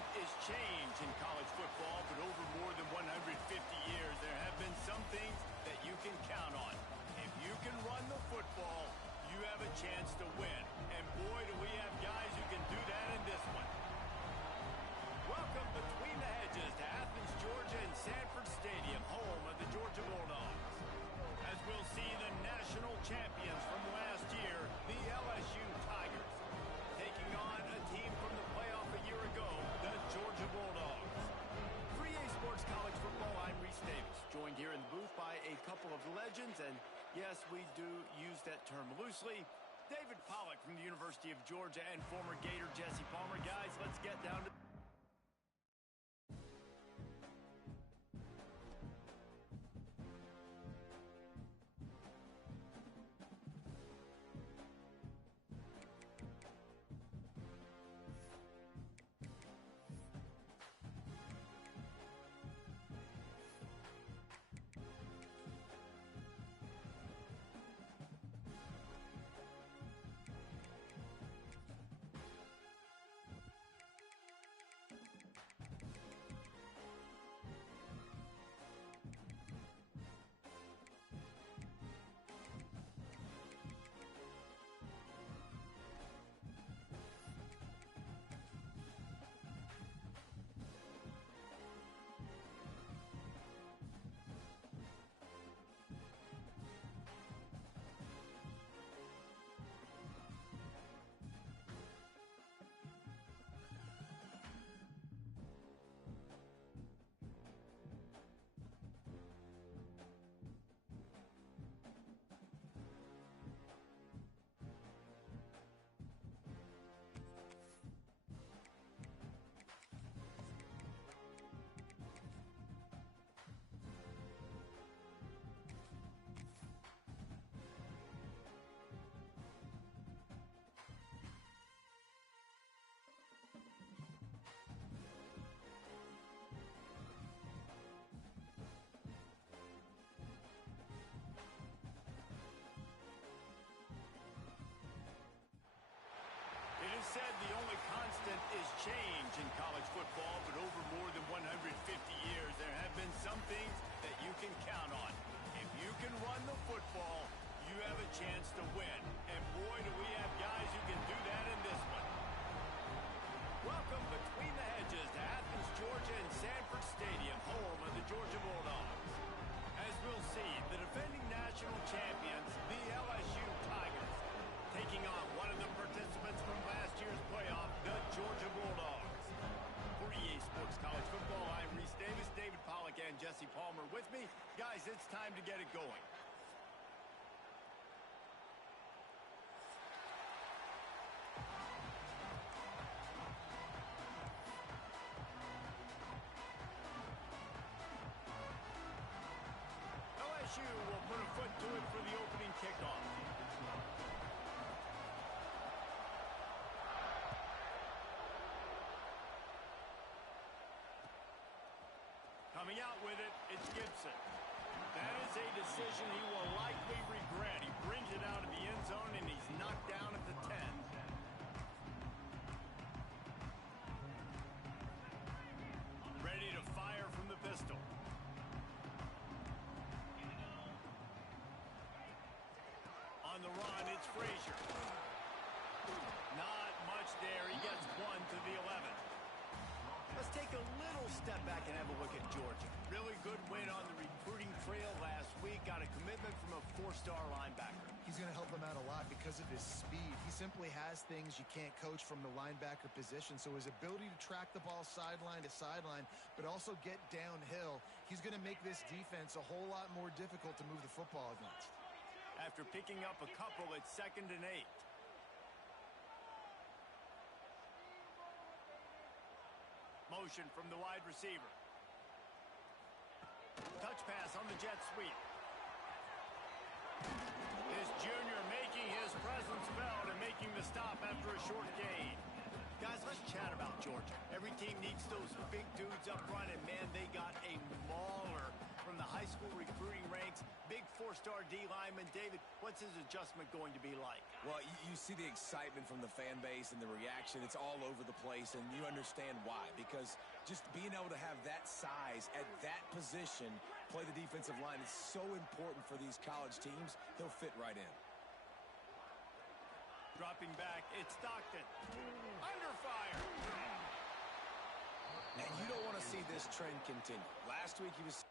constant is change in college football, but over more than 150 years, there have been some things that you can count on. If you can run the football, you have a chance to win. And boy, do we have guys who can do that in this one. Welcome between the hedges to Athens, Georgia and Sanford Stadium, home of the Georgia Bulldogs. As we'll see the national champions from last year, the LSU Tigers, taking on a team from the playoff a year ago, the Georgia Bulldogs. For EA Sports College Football, I'm Reese Davis, joined here in the booth by a couple of legends, and yes, we do use that term loosely. David Pollack from the University of Georgia and former Gator Jesse Palmer. Guys, let's get down to said the only constant is change in college football, but over more than 150 years, there have been some things that you can count on. If you can run the football, you have a chance to win. And boy, do we have guys who can do that in this one. Welcome between the hedges to Athens, Georgia and Sanford Stadium, home of the Georgia Bulldogs. As we'll see, the defending national champions, the LSU Tigers, taking on one of the participants from last year's playoff, the Georgia Bulldogs. For EA Sports College Football, I'm Reese Davis, David Pollack and Jesse Palmer with me. Guys, it's time to get it going. LSU will put a foot to it for the opening kickoff. Coming out with it, it's Gibson. That is a decision he will likely regret. He brings it out of the end zone, and he's knocked down at the 10. Ready to fire from the pistol. On the run, it's Frazier. Not much there. He gets one to the 11. Let's take a little step back and have a look at Georgia. Really good win on the recruiting trail last week. Got a commitment from a four-star linebacker. He's going to help them out a lot because of his speed. He simply has things you can't coach from the linebacker position. So his ability to track the ball sideline to sideline, but also get downhill, he's going to make this defense a whole lot more difficult to move the football against. After picking up a couple, it's 2nd and 8. Motion from the wide receiver. Touch pass on the jet sweep. This junior making his presence felt and making the stop after a short gain. Guys, let's chat about Georgia. Every team needs those big dudes up front, and man, they got a mauler from the high school recruiting ranks, big four-star D lineman. David, what's his adjustment going to be like? Well, you see the excitement from the fan base and the reaction. It's all over the place, and you understand why. Because just being able to have that size at that position, play the defensive line, is so important for these college teams. He'll fit right in. Dropping back, it's Stockton. Under fire. And you don't want to see this trend continue. Last week he was...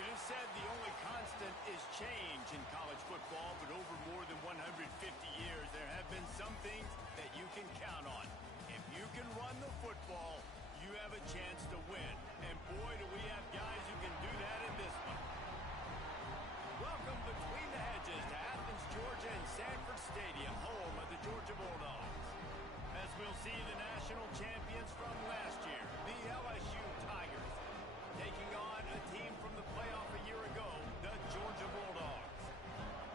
It is said the only constant is change in college football, but over more than 150 years, there have been some things that you can count on. If you can run the football, you have a chance to win. And boy, do we have guys who can do that in this one. Welcome between the hedges to Athens, Georgia and Sanford Stadium, home of the Georgia Bulldogs. As we'll see the national champions from last year, the LSU Tigers, taking on a team from the playoff a year ago, the Georgia Bulldogs.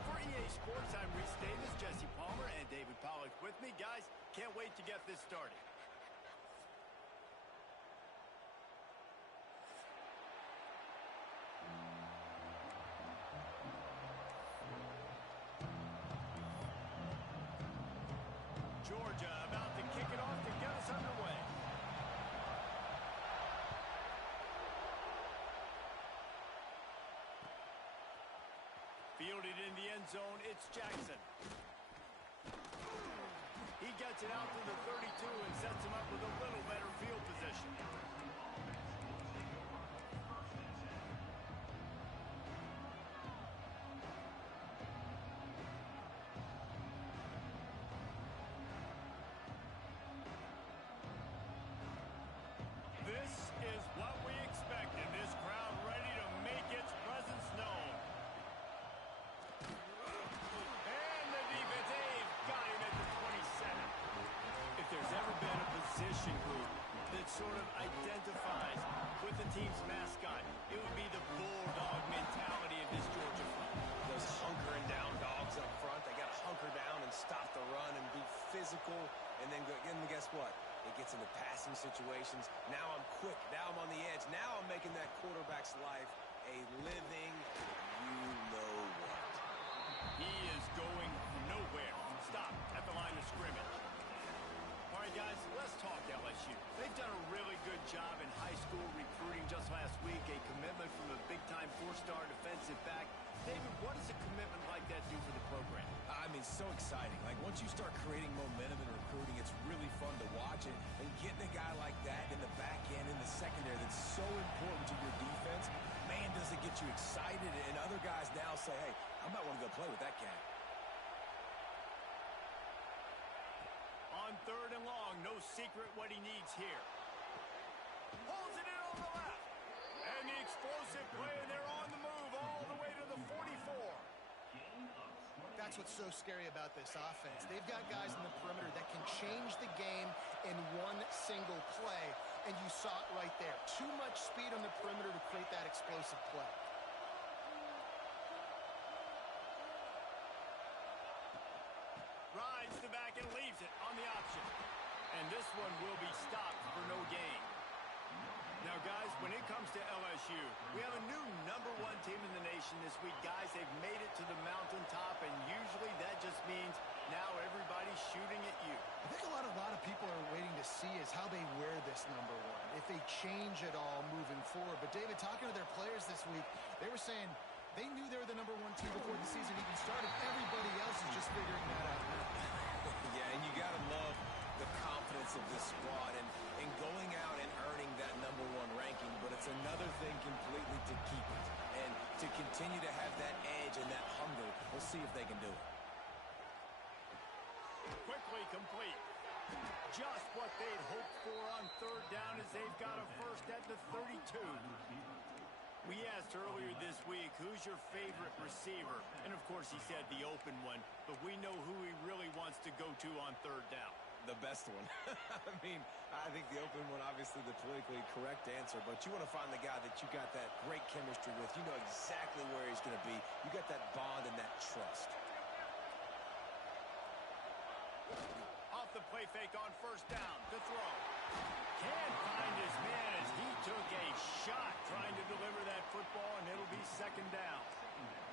For EA Sports, I'm Reese Davis, Jesse Palmer, and David Pollack with me. Guys, can't wait to get this started. Fielded in the end zone, it's Jackson. He gets it out to the 32 and sets him up with a little better field position. This is what we expected. This crowd ready to make its presence known. And the defense, they've got him at the 27. If there's ever been a position group that sort of identifies with the team's mascot, it would be the bulldog mentality of this Georgia front. Those hunkering down dogs up front, they got to hunker down and stop the run and be physical. And then guess what? It gets into passing situations. Now I'm quick. Now I'm on the edge. Now I'm making that quarterback's life a living you-know-what. He is going nowhere. Stop at the line of scrimmage. All right, guys, let's talk LSU. They've done a really good job in high school recruiting just last week, a commitment from a big-time four-star defensive back. David, what does a commitment like that do for the program? I mean, so exciting. Like, once you start creating momentum in recruiting, it's really fun to watch it. And getting a guy like that in the back end, in the secondary, that's so important to your defense, man, does it get you excited. And other guys now say, hey, I might want to go play with that cat. On 3rd and long, no secret what he needs here. Holds it in on the left. And the explosive play, and they're on the move all the way to the 44. That's what's so scary about this offense. They've got guys in the perimeter that can change the game in one single play, and you saw it right there. Too much speed on the perimeter to create that explosive play. Rides the back and leaves it on the option. And this one will be stopped for no gain. Now, guys, when it comes to LSU, we have a new #1 team in the nation this week. Guys, they've made it to the mountaintop, and usually that just means now everybody's shooting at you. I think a lot of people are waiting to see is how they wear this #1, if they change it all moving forward. But, David, talking to their players this week, they were saying they knew they were the #1 team before the season even started. Everybody else is just figuring that out now. Yeah, and you got to love the confidence of this squad and going out and earning that #1 ranking, but it's another thing completely to keep it and to continue to have that edge and that hunger. We'll see if they can do it. Quickly complete. Just what they'd hoped for on 3rd down as they've got a first at the 32. We asked earlier this week, who's your favorite receiver? And, of course, he said the open one, but we know who he really wants to go to on 3rd down. The best one. I mean, I think the open one, obviously the politically correct answer, but you want to find the guy that you got that great chemistry with. You know exactly where he's going to be. You got that bond and that trust. Off the play fake on 1st down to throw. Can't find his man as he took a shot trying to deliver that football, and it'll be 2nd down.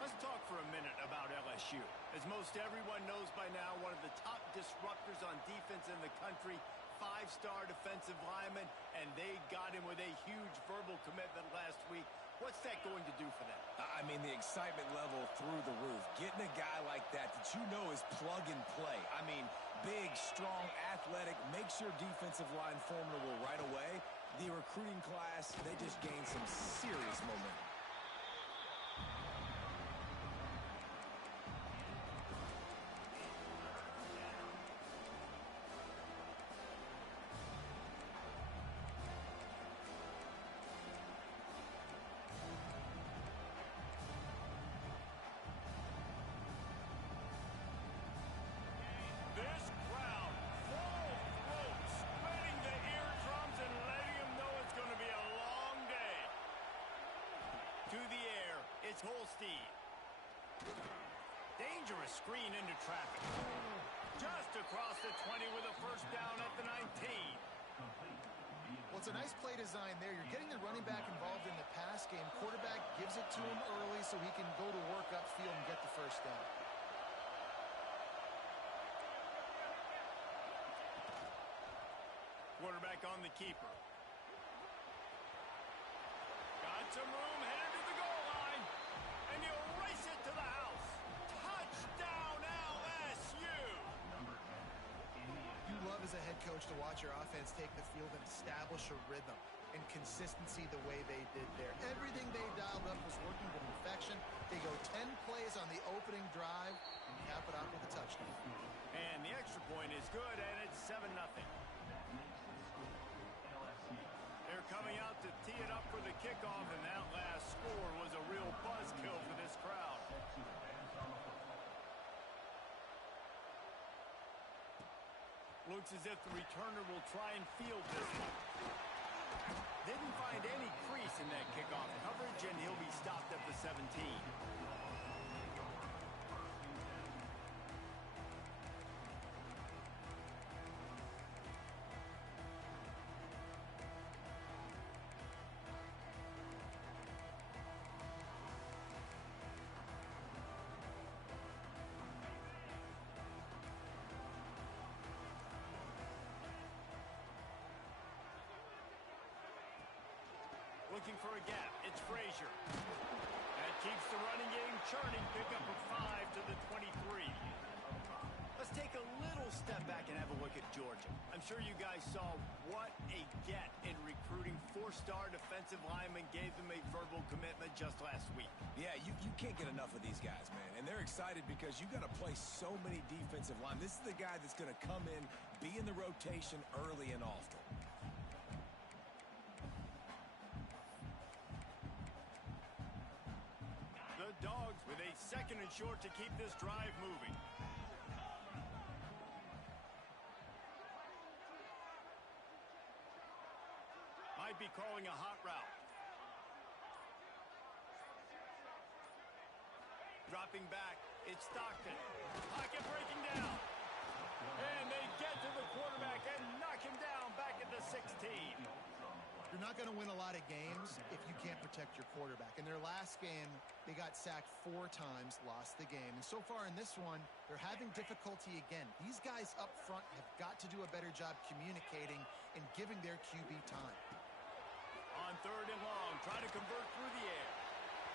Let's talk for a minute about LSU. As most everyone knows by now, one of the top disruptors on defense in the country, 5-star defensive lineman, and they got him with a huge verbal commitment last week. What's that going to do for them? I mean, the excitement level through the roof. Getting a guy like that you know is plug and play. I mean, big, strong, athletic, makes your defensive line formidable right away. The recruiting class, they just gained some serious momentum. Holstein. Dangerous screen into traffic. Just across the 20 with a 1st down at the 19. Well, it's a nice play design there. You're getting the running back involved in the pass game. Quarterback gives it to him early so he can go to work upfield and get the 1st down. Quarterback on the keeper. Got some room, headed to the goal line. And you race it to the house. coach, to watch your offense take the field and establish a rhythm and consistency the way they did there. Everything they dialed up was working to perfection. They go 10 plays on the opening drive and cap it off with a touchdown. And the extra point is good, and it's 7-0. They're coming out to tee it up for the kickoff, and that last score was a real buzzkill for this crowd. Looks as if the returner will try and field this one. Didn't find any crease in that kickoff coverage, and he'll be stopped at the 17. Looking for a gap. It's Frazier. That keeps the running game churning. Pickup of 5 to the 23. Let's take a little step back and have a look at Georgia. I'm sure you guys saw what a get in recruiting. 4-star defensive linemen gave them a verbal commitment just last week. Yeah, you can't get enough of these guys, man. And they're excited because you got to play so many defensive linemen. This is the guy that's going to come in, be in the rotation early and often. Dogs with a 2nd and short to keep this drive moving. Might be calling a hot route. Dropping back, it's Stockton. Pocket breaking down. And they get to the quarterback and knock him down back at the 16. You're not going to win a lot of games if you can't protect your quarterback. In their last game, they got sacked 4 times, lost the game. And so far in this one, they're having difficulty again. These guys up front have got to do a better job communicating and giving their QB time. On 3rd and long, trying to convert through the air.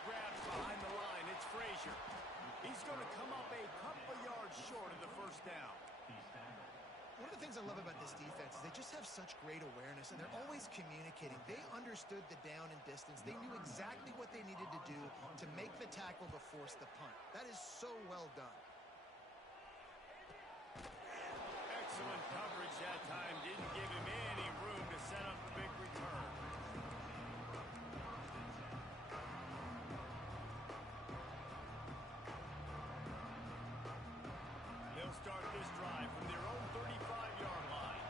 Grabs behind the line. It's Frazier. He's going to come up a couple yards short of the 1st down. One of the things I love about this defense is they just have such great awareness, and they're always communicating. They understood the down and distance. They knew exactly what they needed to do to make the tackle to force the punt. That is so well done. Excellent coverage that time. Didn't give him any room to set up the big return. They'll start this drive from their own 35-yard line.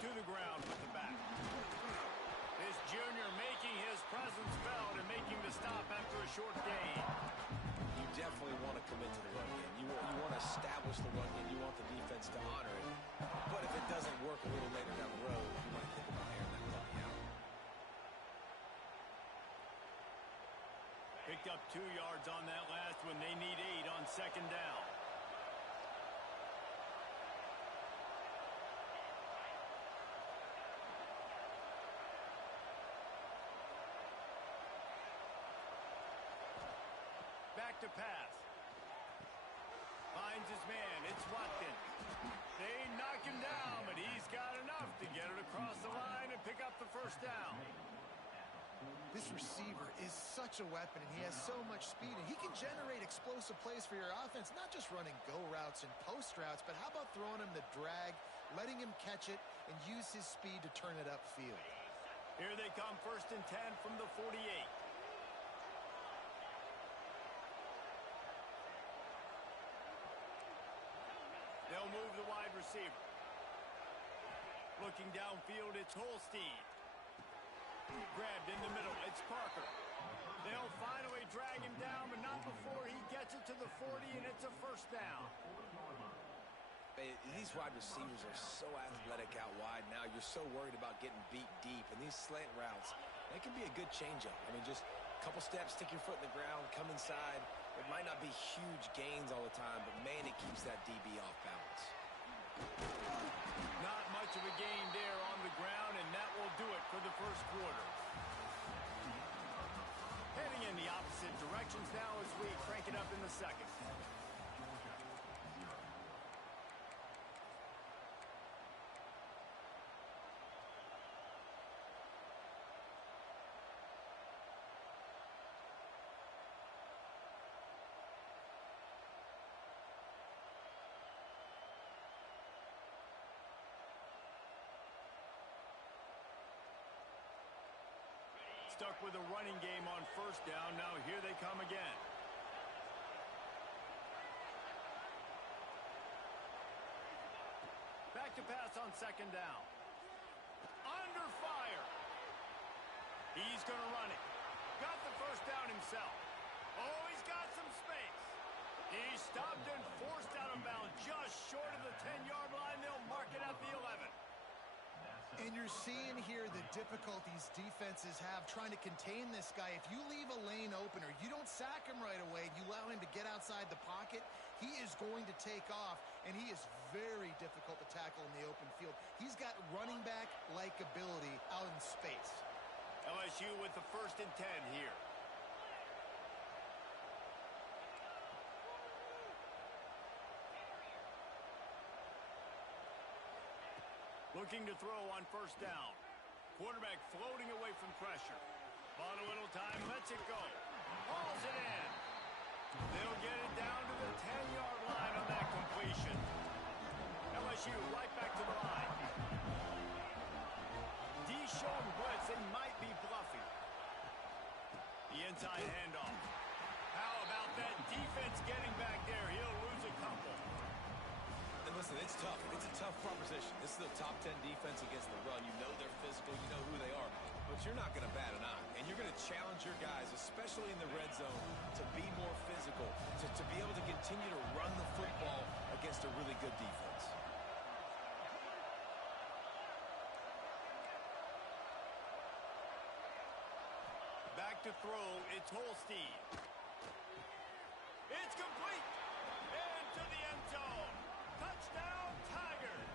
To the ground with the back. This junior making his presence felt and making the stop after a short gain. You definitely want to commit to the run game. You want to establish the run game. You want the defense to honor it. But if it doesn't work a little later down the road, you might think about airing that puppy out. Picked up 2 yards on that last one. They need 8 on 2nd down. Back to pass. Finds his man. It's Watkins. They knock him down, but he's got enough to get it across the line and pick up the 1st down. This receiver is such a weapon, and he has so much speed, and he can generate explosive plays for your offense, not just running go routes and post routes, but how about throwing him the drag, letting him catch it, and use his speed to turn it upfield. Here they come, 1st and 10 from the 48. They'll move the wide receiver. Looking downfield, it's Holstein. Grabbed in the middle, it's Parker. They'll finally drag him down, but not before he gets it to the 40, and it's a 1st down. These wide receivers are so athletic out wide now. You're so worried about getting beat deep. And these slant routes, they can be a good changeup. I mean, just a couple steps, stick your foot in the ground, come inside. It might not be huge gains all the time, but, man, it keeps that DB off balance. Not much of a gain there on the ground, and that will do it for the 1st quarter. Heading in the opposite directions now as we crank it up in the 2nd. stuck with a running game on first down. Now here they come again. Back to pass on second down. Under fire. He's going to run it. Got the first down himself. Oh, he's got some space. He's stopped and forced out of bounds just short of the 10-yard line. They'll mark it at the 11. And you're seeing here the difficulties defenses have trying to contain this guy. If you leave a lane open or you don't sack him right away and you allow him to get outside the pocket, he is going to take off, and he is very difficult to tackle in the open field. He's got running back-like ability out in space. LSU with the 1st and 10 here. Looking to throw on first down. Quarterback floating away from pressure. Bought a little time, lets it go. Hauls it in. They'll get it down to the 10-yard line on that completion. LSU right back to the line. D showing blitz, they might be bluffing. The inside handoff. How about that defense getting back there? He'll lose a couple. And listen, it's tough. It's a tough proposition. This is the top 10 defense against the run. You know they're physical. You know who they are. But you're not going to bat an eye. And you're going to challenge your guys, especially in the red zone, to be more physical, to be able to continue to run the football against a really good defense. Back to throw, it's Holstein. It's complete. Into the end zone. Touchdown, Tigers.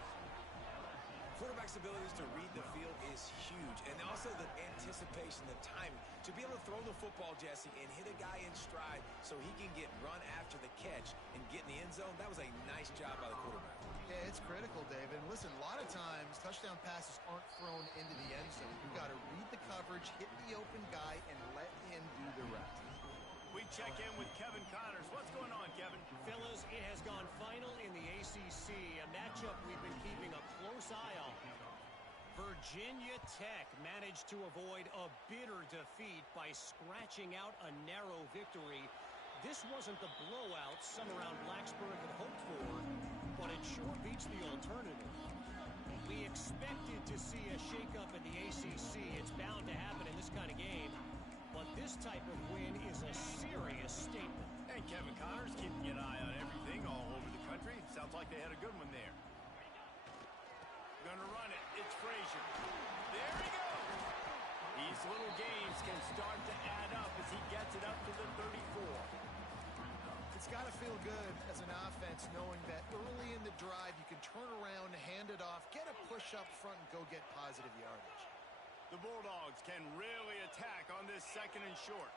Quarterback's abilities to read the field is huge. And also the anticipation, the timing. To be able to throw the football, Jesse, and hit a guy in stride so he can get run after the catch and get in the end zone, that was a nice job by the quarterback. Yeah, it's critical, David. And listen, a lot of times touchdown passes aren't thrown into the end zone. You've got to read the coverage, hit the open guy, and let him do the rest. We check in with Kevin Connors. What's going on, Kevin? Fellas, it has gone final in the ACC, a matchup we've been keeping a close eye on. Virginia Tech managed to avoid a bitter defeat by scratching out a narrow victory. This wasn't the blowout some around Blacksburg had hoped for, but it sure beats the alternative. We expected to see a shakeup in the ACC. It's bound to happen in this kind of game. But this type of win is a serious statement. And Kevin Connors keeping an eye on everything all over the country. Sounds like they had a good one there. Gonna run it. It's Frazier. There he goes. These little games can start to add up as he gets it up to the 34. It's got to feel good as an offense knowing that early in the drive you can turn around, hand it off, get a push up front, and go get positive yardage. The Bulldogs can really attack on this 2nd and short.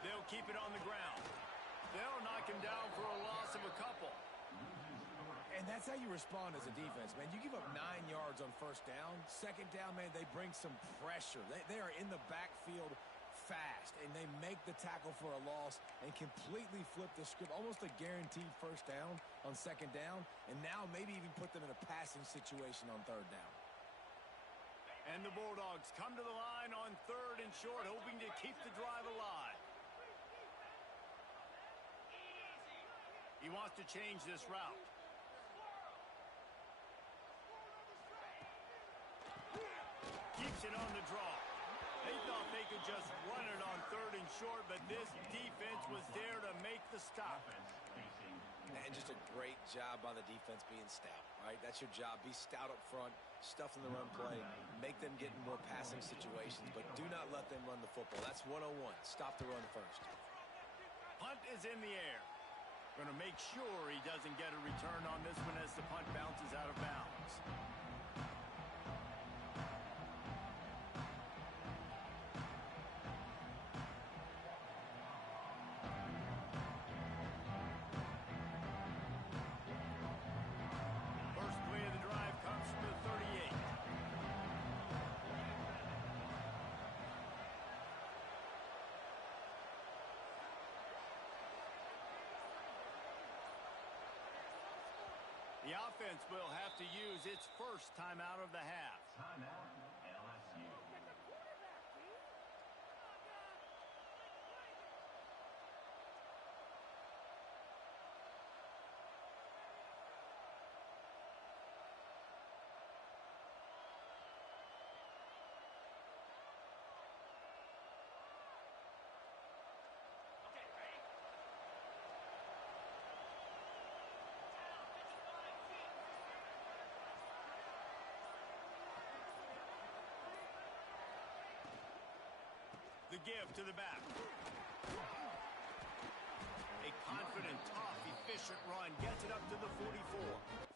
They'll keep it on the ground. They'll knock him down for a loss of a couple. And that's how you respond as a defense, man. You give up 9 yards on first down. 2nd down, man, they bring some pressure. They are in the backfield fast, and they make the tackle for a loss and completely flip the script. Almost a guaranteed first down on 2nd down, and now maybe even put them in a passing situation on 3rd down. And the Bulldogs come to the line on 3rd and short, hoping to keep the drive alive. He wants to change this route. Keeps it on the draw. They thought they could just run it on 3rd and short, but this defense was there to make the stop. And just a great job by the defense being stout, right? That's your job. Be stout up front, stuff in the run play, make them get in more passing situations, but do not let them run the football. That's 101. Stop the run first. Punt is in the air. Going to make sure he doesn't get a return on this one as the punt bounces out of bounds. First play of the drive comes from the 38. The offense will have to use its first timeout of the half. The give to the back. A confident, tough, efficient run gets it up to the 44.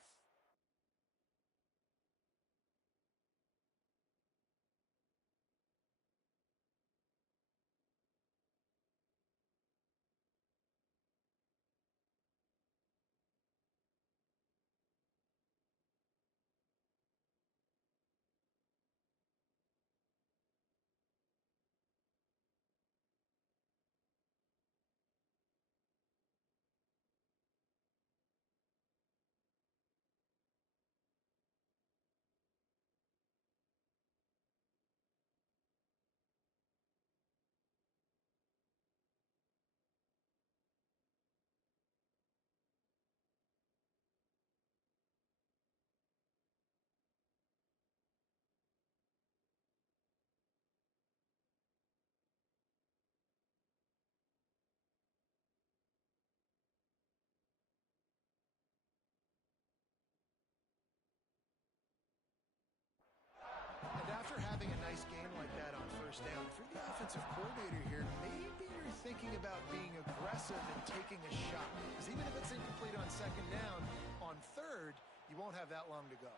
And after having a nice game like that on first down, if you're the offensive coordinator here, maybe you're thinking about being aggressive and taking a shot. Because even if it's incomplete on second down, on third, you won't have that long to go.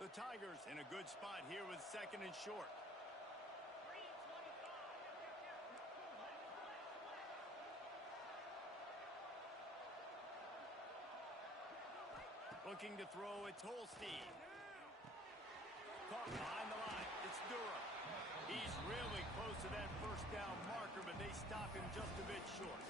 The Tigers in a good spot here with second and short. Looking to throw, it's Holstein. Caught behind the line. It's Durham. He's really close to that first down marker, but they stop him just a bit short.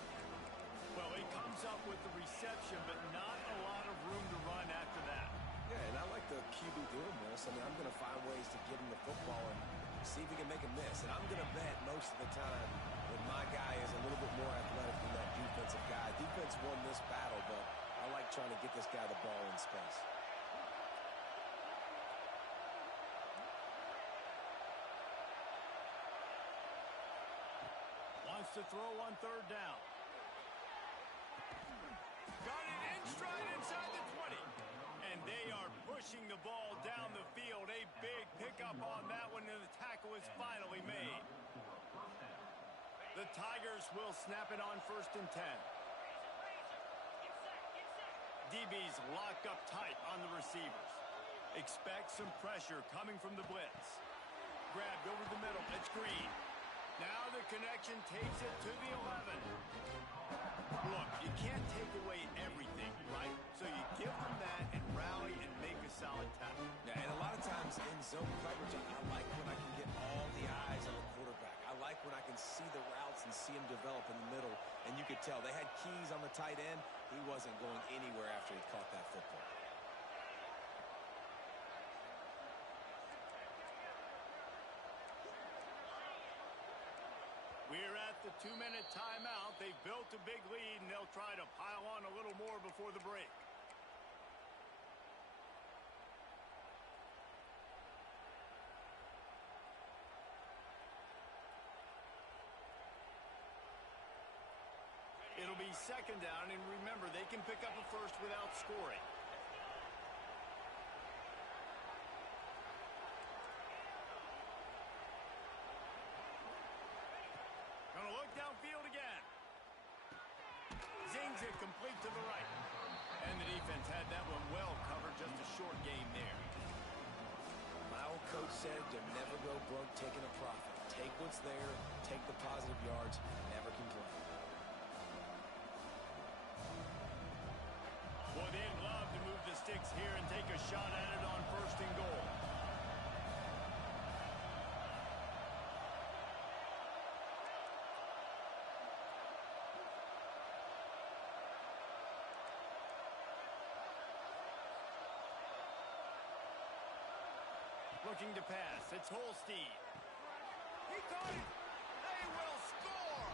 Well, he comes up with the reception, but not a lot of room to run after that. Yeah, and I like the QB doing this. I mean, I'm going to find ways to get him the football and see if he can make a miss. And I'm going to bet most of the time when my guy is a little bit more athletic than that defensive guy. Defense won this battle, but I like trying to get this guy the ball in space. Wants to throw on third down. Got it in stride inside the 20. And they are pushing the ball down the field. A big pickup on that one, and the tackle is finally made. The Tigers will snap it on first and 10. DB's locked up tight on the receivers. Expect some pressure coming from the blitz. Grabbed over the middle. It's Green. Now the connection takes it to the 11. Look, you can't take away everything, right? So you give them that and rally and make a solid tackle. Yeah, and a lot of times in zone coverage, I like when I can get all the eyes on the quarterback. I like when I can see the routes and see him develop in the middle. And you could tell they had keys on the tight end. He wasn't going anywhere after he caught that football. We're at the 2-minute timeout. They've built a big lead, and they'll try to pile on a little more before the break. It'll be second down, and remember, they can pick up a first without scoring. Gonna look downfield again. Zings it complete to the right. And the defense had that one well covered, just a short game there. My old coach said you'll never go broke taking a profit. Take what's there, take the positive yards, never complain. Well, they'd love to move the sticks here and take a shot at it on first and goal. Looking to pass. It's Holstein. He caught it. They will score.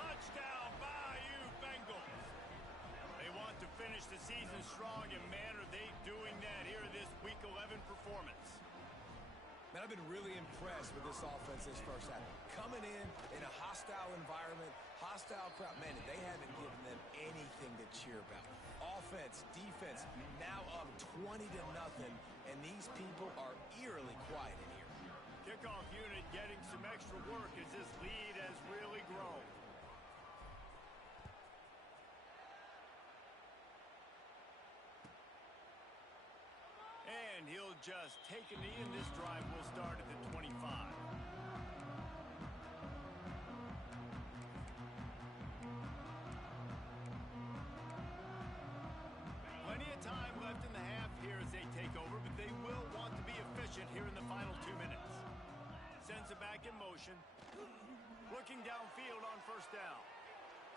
Touchdown, Bayou Bengals. They want to finish the season strong, and man, are they doing that here this Week 11 performance. Man, I've been really impressed with this offense this first half. Coming in a hostile environment, hostile crowd. Man, they haven't given them anything to cheer about. Offense, defense, now up 20-0, and these people are eerily quiet in here. Kickoff unit getting some extra work as this lead has really grown. And he'll just take a knee, and this drive will start at the 25. Plenty of time left in the half here as they take over, but they will want to be efficient here in the final 2 minutes. Sends it back in motion. Looking downfield on first down.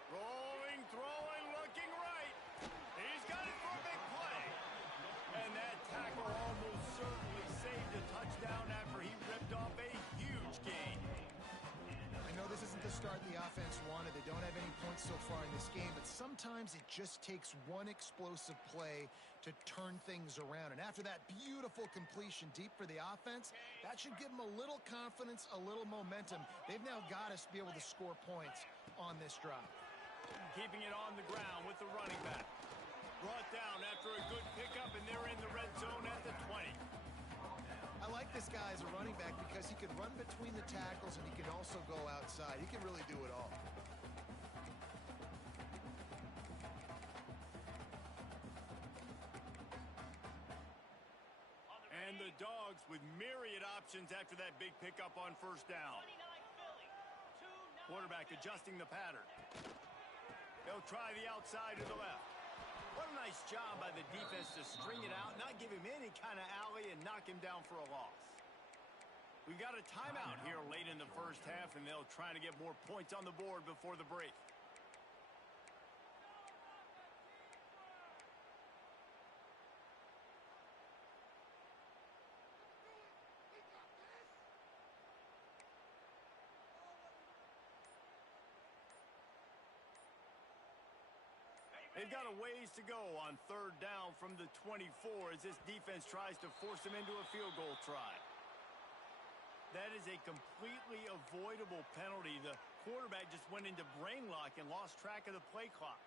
Rolling, throwing, looking right. He's got it for a big play. And that tackle almost certainly saved a touchdown after he ripped off a huge gain. I know this isn't the start the offense wanted. They don't have any points so far in this game, but sometimes it just takes one explosive play to turn things around. And after that beautiful completion deep for the offense, that should give them a little confidence, a little momentum. They've now got us to be able to score points on this drive. Keeping it on the ground with the running back. Brought down after a good pickup, and they're in the red zone at the 20. I like this guy as a running back because he can run between the tackles and he can also go outside. He can really do it all. And the Dogs with myriad options after that big pickup on first down. Quarterback adjusting the pattern. They'll try the outside to the left. What a nice job by the defense to string it out, not give him any kind of alley, and knock him down for a loss. We've got a timeout here late in the first half, and they'll try to get more points on the board before the break. They've got a ways to go on third down from the 24 as this defense tries to force them into a field goal try. That is a completely avoidable penalty. The quarterback just went into brain lock and lost track of the play clock.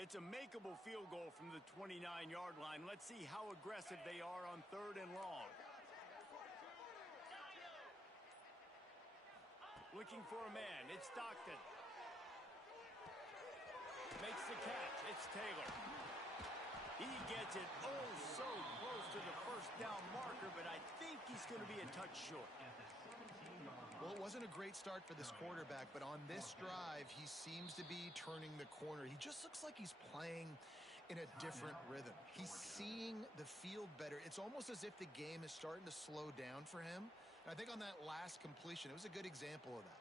It's a makeable field goal from the 29-yard line. Let's see how aggressive they are on third and long. Looking for a man. It's Stockton. Makes the catch. It's Taylor. He gets it so close to the first down marker, but I think he's going to be a touch short. Well, it wasn't a great start for this quarterback, but on this drive, he seems to be turning the corner. He just looks like he's playing in a different rhythm. He's seeing the field better. It's almost as if the game is starting to slow down for him. And I think on that last completion, it was a good example of that.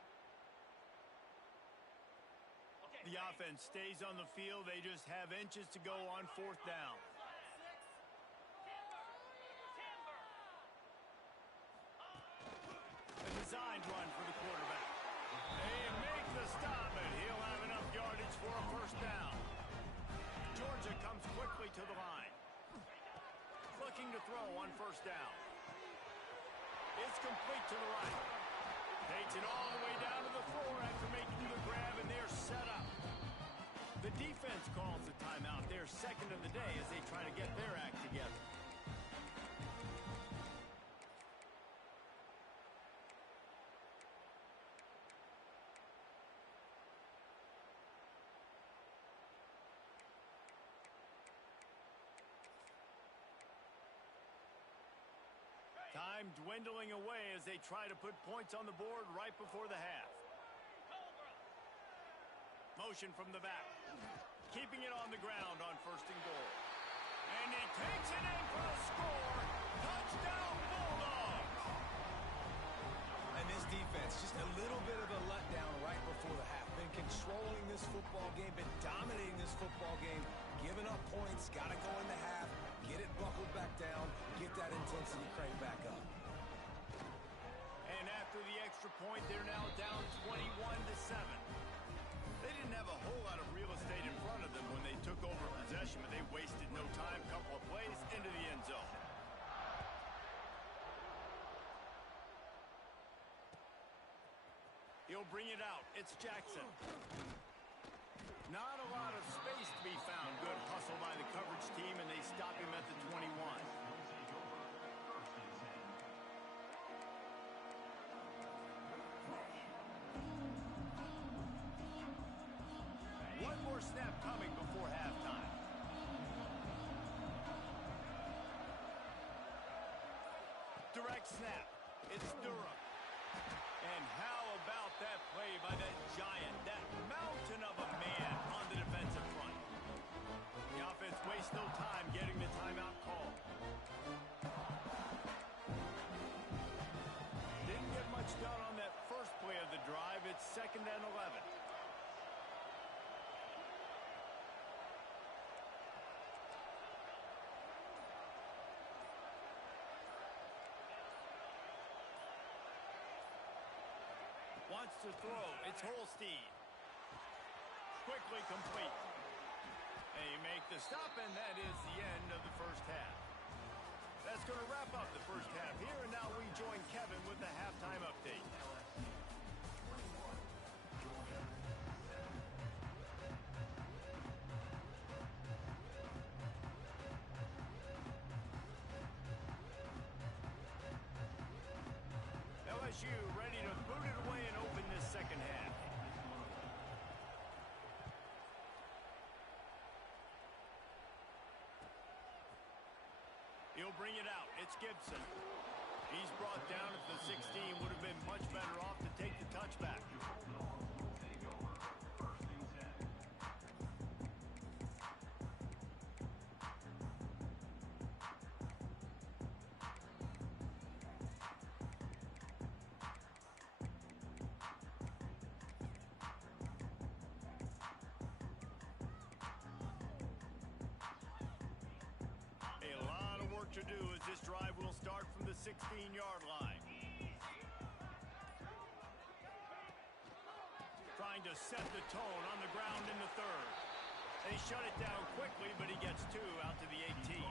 The offense stays on the field. They just have inches to go on fourth down. A designed run for the quarterback. They make the stop, and he'll have enough yardage for a first down. Georgia comes quickly to the line. Looking to throw on first down. It's complete to the right. Takes it all the way down to the floor after making the grab, and they're set up. The defense calls the timeout. They're second of the day as they try to get their act together. Time dwindling away as they try to put points on the board right before the half. Motion from the back. Keeping it on the ground on first and goal. And he takes it in for the score. Touchdown, Bulldogs! And this defense, just a little bit of a letdown right before the half. Been controlling this football game, been dominating this football game, giving up points, got to go in the half, get it buckled back down, get that intensity cranked back up. And after the extra point, they're now down 21-7. They didn't have a whole lot of real estate in front of them when they took over possession, but they wasted no time. Couple of plays into the end zone. He'll bring it out. It's Jackson. Not a lot of space to be found. Good hustle by the coverage team, and they stop him at the 21. One more snap coming before halftime. Direct snap. It's Durham. And how about that play by that giant, that mountain of a man on the defensive front? The offense wastes no time getting the timeout call. Didn't get much done on that first play of the drive. It's 2nd and 11. Wants to throw. It's Holstein. Quickly complete. They make the stop, and that is the end of the first half. That's going to wrap up the first half here, and now we join Kevin with the halftime update. LSU ready to boot it away and open this second half. He'll bring it out. It's Gibson. He's brought down at the 16. Would have been much better off to take the touchback. To do as this drive will start from the 16-yard line. Trying to set the tone on the ground in the third. They shut it down quickly, but he gets 2 out to the 18.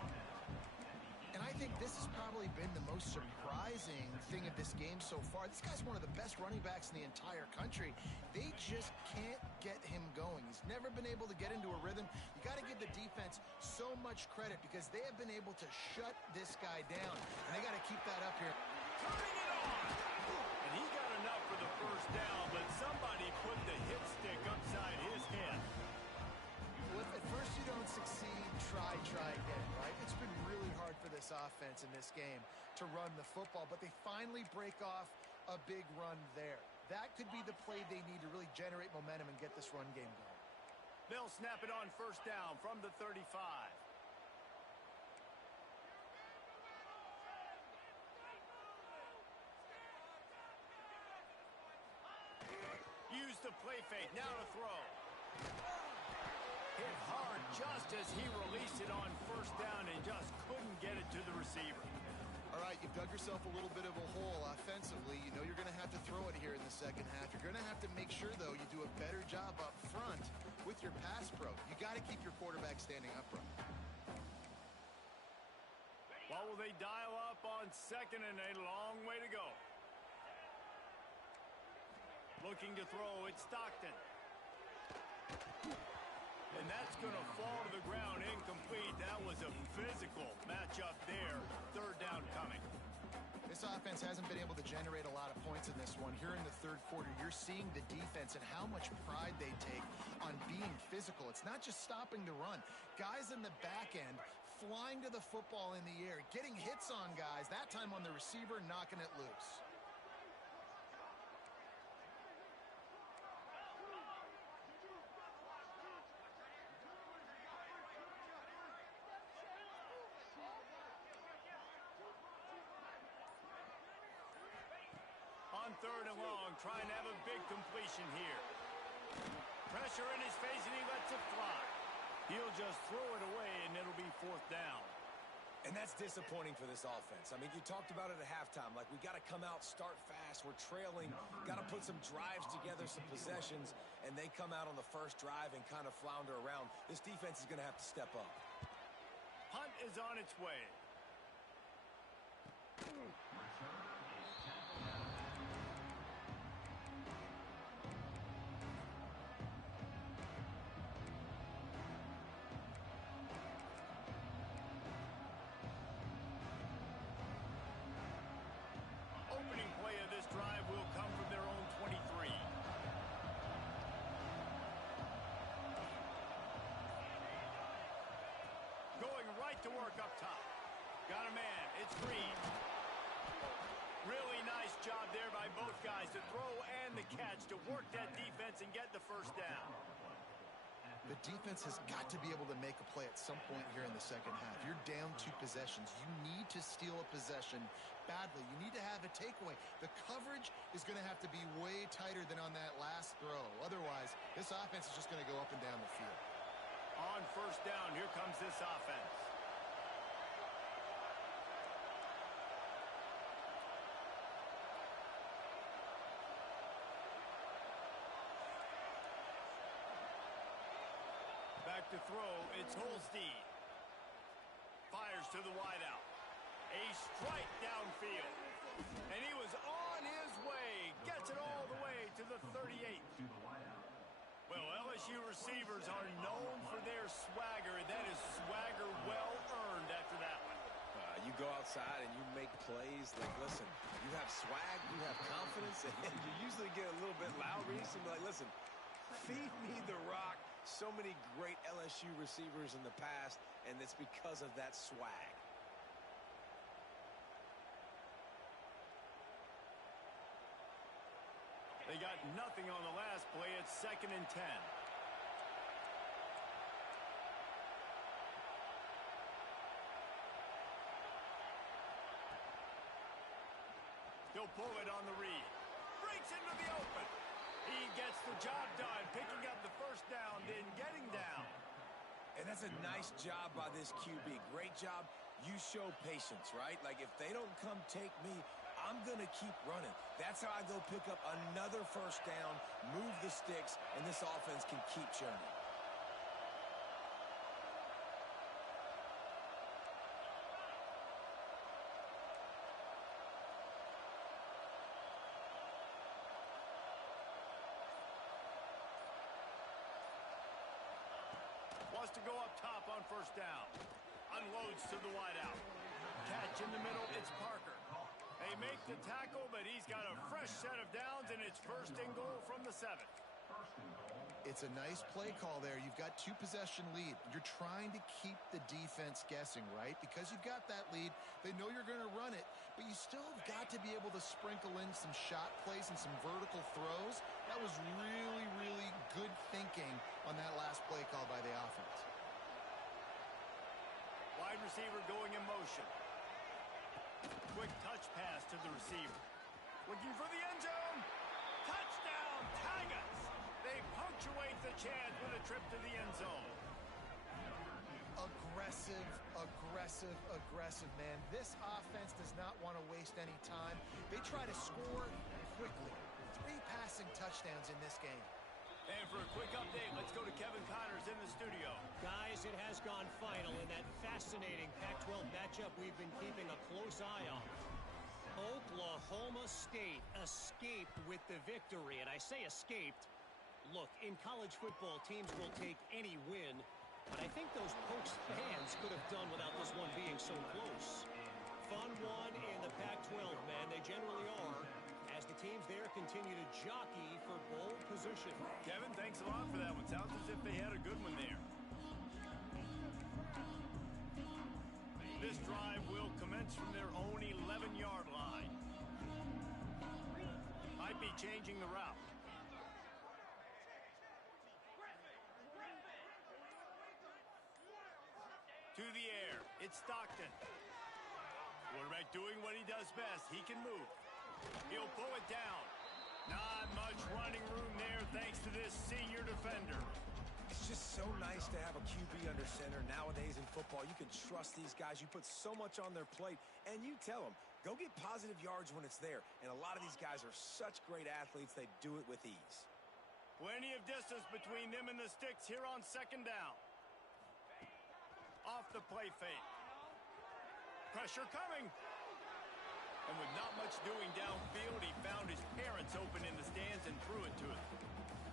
And I think this has probably been the most surprising thing of this game so far. This guy's one of the best running backs in the entire country. They just can't get him going. He's never been able to get into a rhythm. You got to give the defense so much credit because they have been able to shut this guy down. And they got to keep that up here. Turning it on! And he got enough for the first down, but somebody put the hit stick upside his head. If at first you don't succeed, try again, right? It's been really hard for this offense in this game to run the football, but they finally break off a big run there. That could be the play they need to really generate momentum and get this run game going. They'll snap it on first down from the 35. Use the play fake, now to throw. Hit hard just as he released it on first down and just couldn't get it to the receiver. All right, you've dug yourself a little bit of a hole offensively. You know you're going to have to throw it here in the second half. You're going to have to make sure, though, you do a better job up front with your pass pro. You got to keep your quarterback standing upright. Well, will they dial up on second and a long way to go? Looking to throw, it's Stockton. And that's going to fall to the ground incomplete. That was a physical matchup there. Third down coming. This offense hasn't been able to generate a lot of points in this one. Here in the third quarter, you're seeing the defense and how much pride they take on being physical. It's not just stopping the run. Guys in the back end flying to the football in the air, getting hits on guys, that time on the receiver, knocking it loose. On 3rd and long, trying to have a big completion here. Pressure in his face, and he lets it fly. He'll just throw it away, and it'll be 4th down. And that's disappointing for this offense. I mean, you talked about it at halftime. Like, we got to come out, start fast. We're trailing. Got to put some drives together, some possessions. And they come out on the first drive and kind of flounder around. This defense is going to have to step up. Punt is on its way. Opening play of this drive will come from their own 23. Going right to work up top. Got a man. It's Green. Really nice job there by both guys to throw and the catch to work that defense and get the 1st down. The defense has got to be able to make a play at some point here in the second half. You're down 2 possessions. You need to steal a possession badly. You need to have a takeaway. The coverage is going to have to be way tighter than on that last throw. Otherwise, this offense is just going to go up and down the field. On 1st down, here comes this offense. Back to throw, it's Holstein. Fires to the wideout. A strike downfield. And he was on his way. Gets it all the way to the 38. Well, LSU receivers are known for their swagger. That is swagger well earned after that one. You go outside and you make plays. Like, listen, you have swag, you have confidence, and you usually get a little bit loud. Reason like, listen, feed me the rock. So many great LSU receivers in the past, and it's because of that swag. They got nothing on the last play. It's 2nd and 10. He'll pull it on the read. Breaks into the open. He gets the job done, picking up the 1st down, then getting down. And that's a nice job by this QB. Great job. You show patience, right? Like, if they don't come take me, I'm going to keep running. That's how I go pick up another 1st down, move the sticks, and this offense can keep churning. Wants to go up top on 1st down. Unloads to the wideout. Catch in the middle, it's Parker. They make the tackle, but he's got a fresh set of downs, and it's 1st and goal from the 7. It's a nice play call there. You've got 2-possession lead. You're trying to keep the defense guessing, right? Because you've got that lead, they know you're going to run it, but you still have got to be able to sprinkle in some shot plays and some vertical throws. That was really, really good thinking on that last play call by the offense. Wide receiver going in motion. Quick touch pass to the receiver. Looking for the end zone. Touchdown, Tigers. They punctuate the chance with a trip to the end zone. Aggressive, aggressive, aggressive, man. This offense does not want to waste any time. They try to score quickly. 3 passing touchdowns in this game. And for a quick update, let's go to Kevin Connors in the studio. Guys, it has gone final in that fascinating Pac-12 matchup we've been keeping a close eye on. Oklahoma State escaped with the victory, and I say escaped. Look, in college football, teams will take any win, but I think those Pokes fans could have done without this one being so close. Fun one in the Pac-12, man. They generally are, as the teams there continue to jockey for bowl position. Kevin, thanks a lot for that one. Sounds as if they had a good one there. This drive will commence from their own 11-yard line. Might be changing the route. To the air, it's Stockton. Quarterback doing what he does best. He can move. He'll pull it down. Not much running room there thanks to this senior defender. It's just so nice to have a QB under center. Nowadays in football, you can trust these guys. You put so much on their plate, and you tell them, go get positive yards when it's there. And a lot of these guys are such great athletes, they do it with ease. Plenty of distance between them and the sticks here on second down. Off the play fake. Pressure coming. And with not much doing downfield, he found his parents open in the stands and threw it to him.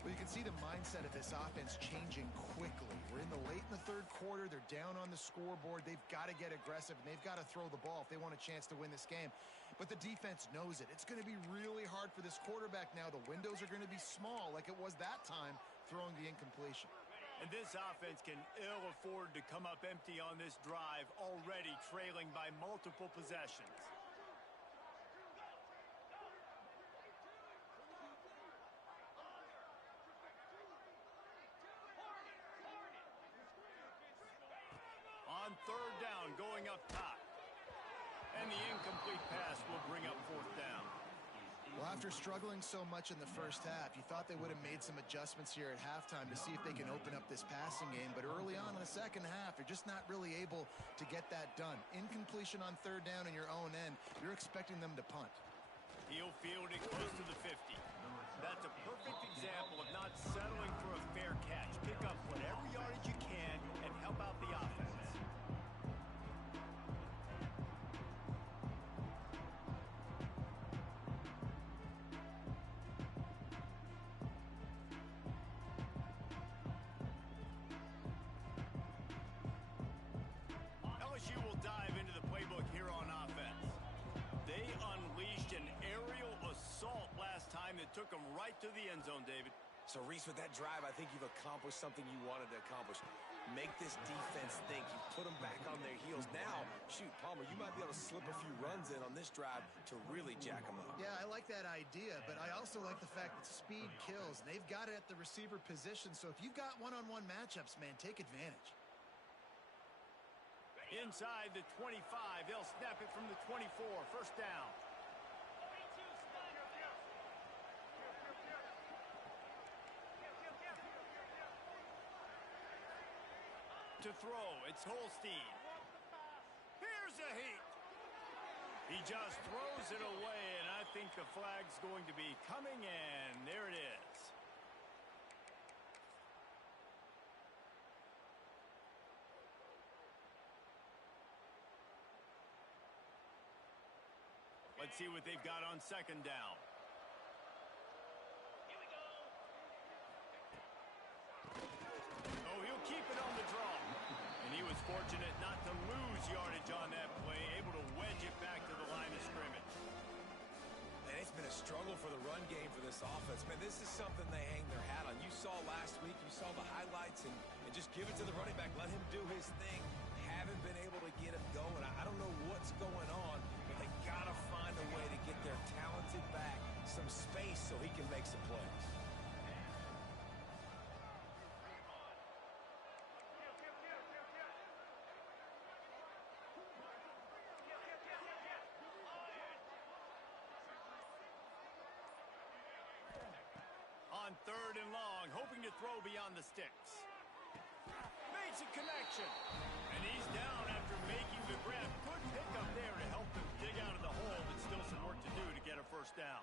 Well, you can see the mindset of this offense changing quickly. We're in the late in the third quarter. They're down on the scoreboard. They've got to get aggressive, and they've got to throw the ball if they want a chance to win this game. But the defense knows it. It's going to be really hard for this quarterback now. The windows are going to be small like it was that time throwing the incompletion. And this offense can ill afford to come up empty on this drive, already trailing by multiple possessions. On third down, going up top. And the incomplete pass will bring up fourth down. Well, after struggling so much in the first half, you thought they would have made some adjustments here at halftime to see if they can open up this passing game. But early on in the second half, they're just not really able to get that done. Incompletion on third down in your own end, you're expecting them to punt. He'll field it close to the 50. That's a perfect example of not settling for a fair catch. Pick up whatever yardage you can and help out the offense. LSU will dive into the playbook here on offense. They unleashed an aerial assault last time that took them right to the end zone, David. So, Reese, with that drive, I think you've accomplished something you wanted to accomplish. Make this defense think. You put them back on their heels. Now, shoot, Palmer, you might be able to slip a few runs in on this drive to really jack them up. Yeah, I like that idea, but I also like the fact that speed kills. And they've got it at the receiver position, so if you've got one-on-one matchups, man, take advantage. Inside the 25, they'll snap it from the 24. First down. To throw, it's Holstein. Here's a heat. He just throws it away, and I think the flag's going to be coming, and there it is. Let's see what they've got on second down. Here we go. Oh, he'll keep it on the draw. And he was fortunate not to lose yardage on that play, able to wedge it back to the line of scrimmage. Man, it's been a struggle for the run game for this offense. Man, this is something they hang their hat on. You saw last week, you saw the highlights, and just give it to the running back. Let him do his thing. Haven't been able to get him going. I don't know what's going on, but they got to find a way to get their talented back some space so he can make some plays. On third and long, hoping to throw beyond the sticks. Makes a connection. And he's down after making the grab. Good pickup there to help him dig out of the hole, but still some work to do to get a first down.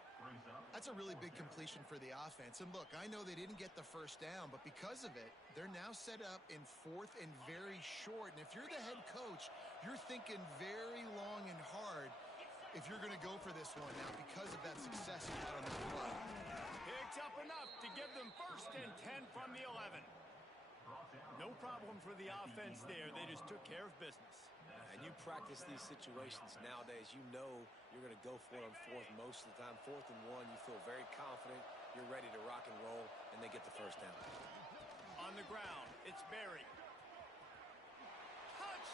That's a really big completion for the offense. And look, I know they didn't get the first down, but because of it, they're now set up in fourth and very short. And if you're the head coach, you're thinking very long and hard if you're going to go for this one now because of that success you had on the play. Picks up enough to give them first and 10 from the 11. No problem for the offense there. They just took care of business. And you practice these situations nowadays, you know you're going to go for it on fourth most of the time. 4th and 1, you feel very confident. You're ready to rock and roll, and they get the first down. On the ground, it's Berry. Touch!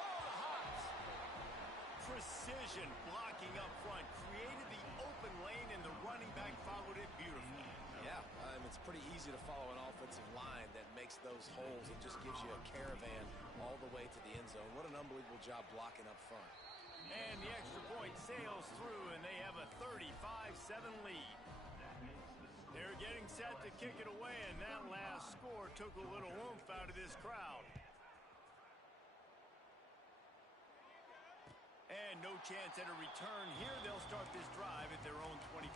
Oh, the hops! Precision blocking up front. Created the open lane, and the running back followed it beautifully. Yeah, it's pretty easy to follow an offensive line that makes those holes and just gives you a caravan all the way to the end zone. What an unbelievable job blocking up front. And the extra point sails through, and they have a 35-7 lead. They're getting set to kick it away, and that last score took a little oomph out of this crowd. And no chance at a return here. They'll start this drive at their own 25.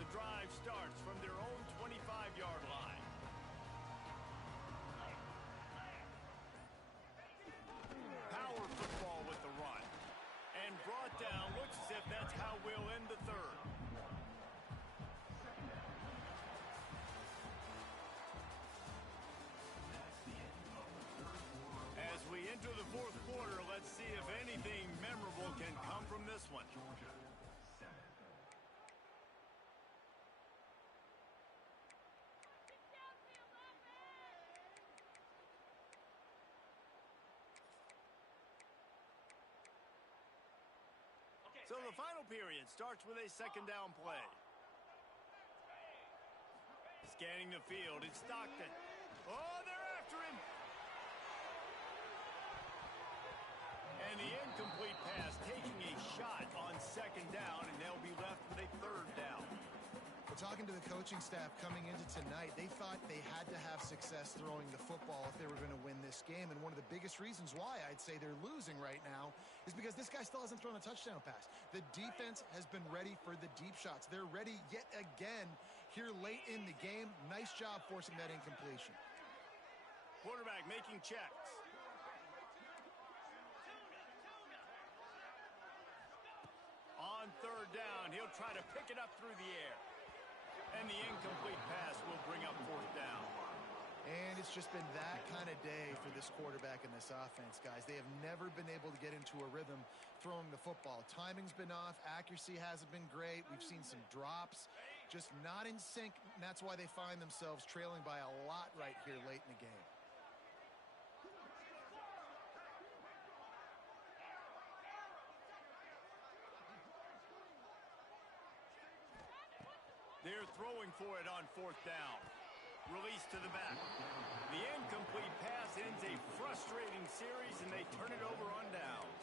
The drive starts from their own 25-yard line. Power football with the run. And brought down. Looks as if that's how we'll end the third. As we enter the fourth quarter, let's see if anything memorable can come from this one. So the final period starts with a second down play. Scanning the field, it's Stockton. Oh, they're after him. And the incomplete pass taking a shot on second down, and they'll be left with a third down. Well, talking to the coaching staff coming into tonight, they thought they had to have success throwing the football if they were going to win this game. And one of the biggest reasons why I'd say they're losing right now is because this guy still hasn't thrown a touchdown pass. The defense has been ready for the deep shots. They're ready yet again here late in the game. Nice job forcing that incompletion. Quarterback making checks. On third down, he'll try to pick it up through the air. And the incomplete pass will bring up fourth down. And it's just been that kind of day for this quarterback and this offense, guys. They have never been able to get into a rhythm throwing the football. Timing's been off. Accuracy hasn't been great. We've seen some drops, just not in sync. And that's why they find themselves trailing by a lot right here late in the game. They're throwing for it on fourth down. Release to the back. The incomplete pass ends a frustrating series, and they turn it over on downs.